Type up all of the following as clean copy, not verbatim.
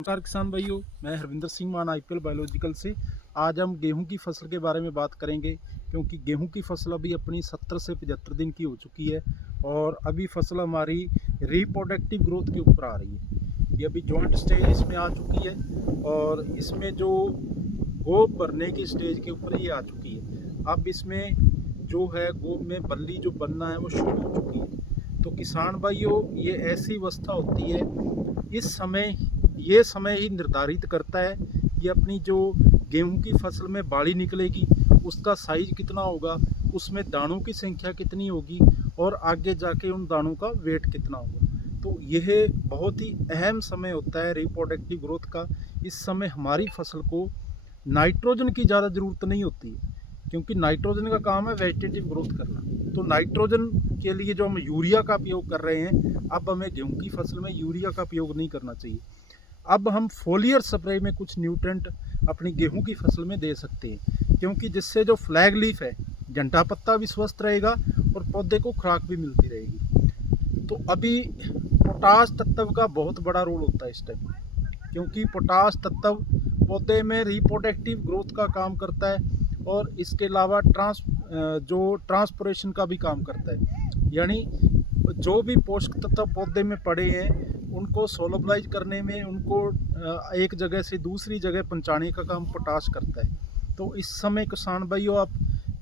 नमस्कार किसान भाइयों, मैं हरविंदर सिंह मान आईपीएल बायोलॉजिकल से। आज हम गेहूं की फसल के बारे में बात करेंगे, क्योंकि गेहूं की फसल अभी अपनी 70 से 75 दिन की हो चुकी है और अभी फसल हमारी रिप्रोडक्टिव ग्रोथ के ऊपर आ रही है। ये अभी जॉइंट स्टेज इसमें आ चुकी है और इसमें जो गोब भरने की स्टेज के ऊपर ये आ चुकी है। अब इसमें जो है गोब में बल्ली जो बनना है वो शुरू हो चुकी है। तो किसान भाइयों, ये ऐसी अवस्था होती है, इस समय ये समय ही निर्धारित करता है कि अपनी जो गेहूं की फसल में बाड़ी निकलेगी उसका साइज कितना होगा, उसमें दानों की संख्या कितनी होगी और आगे जाके उन दानों का वेट कितना होगा। तो यह बहुत ही अहम समय होता है रिप्रोडक्टिव ग्रोथ का। इस समय हमारी फसल को नाइट्रोजन की ज़्यादा ज़रूरत नहीं होती है, क्योंकि नाइट्रोजन का काम है वेजिटेटिव ग्रोथ करना। तो नाइट्रोजन के लिए जो हम यूरिया का उपयोग कर रहे हैं, अब हमें गेहूं की फसल में यूरिया का उपयोग नहीं करना चाहिए। अब हम फोलियर स्प्रे में कुछ न्यूट्रेंट अपनी गेहूं की फसल में दे सकते हैं, क्योंकि जिससे जो फ्लैग लीफ है, जंटा पत्ता भी स्वस्थ रहेगा और पौधे को खुराक भी मिलती रहेगी। तो अभी पोटाश तत्व का बहुत बड़ा रोल होता है इस टाइम, क्योंकि पोटाश तत्व पौधे में रिप्रोडक्टिव ग्रोथ का काम करता है और इसके अलावा ट्रांसपोरेशन का भी काम करता है। यानी जो भी पोषक तत्व पौधे में पड़े हैं उनको सोलबलाइज करने में, उनको एक जगह से दूसरी जगह पहुंचाने का काम पोटाश करता है। तो इस समय किसान भाइयों, आप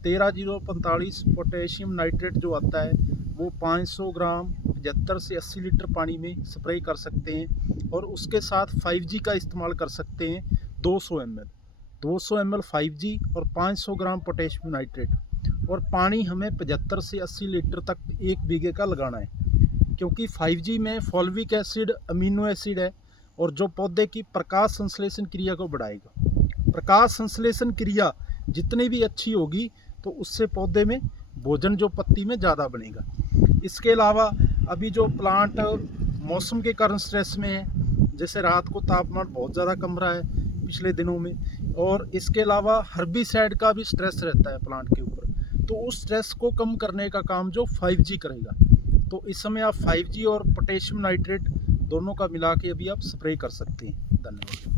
13-0-45 पोटेशियम नाइट्रेट जो आता है वो 500 ग्राम 75 से 80 लीटर पानी में स्प्रे कर सकते हैं और उसके साथ 5G का इस्तेमाल कर सकते हैं। 200 ml 5G और 500 ग्राम पोटेशियम नाइट्रेट, और पानी हमें 75 से 80 लीटर तक 1 बीघे का लगाना है, क्योंकि 5G में फॉल्विक एसिड अमीनो एसिड है और जो पौधे की प्रकाश संश्लेषण क्रिया को बढ़ाएगा। प्रकाश संश्लेषण क्रिया जितनी भी अच्छी होगी तो उससे पौधे में भोजन जो पत्ती में ज़्यादा बनेगा। इसके अलावा अभी जो प्लांट मौसम के कारण स्ट्रेस में है, जैसे रात को तापमान बहुत ज़्यादा कम रहा है पिछले दिनों में, और इसके अलावा हर्बिसाइड का भी स्ट्रेस रहता है प्लांट के ऊपर, तो उस स्ट्रेस को कम करने का काम जो 5G करेगा। तो इस समय आप 5G और पोटेशियम नाइट्रेट दोनों का मिला के अभी आप स्प्रे कर सकते हैं। धन्यवाद।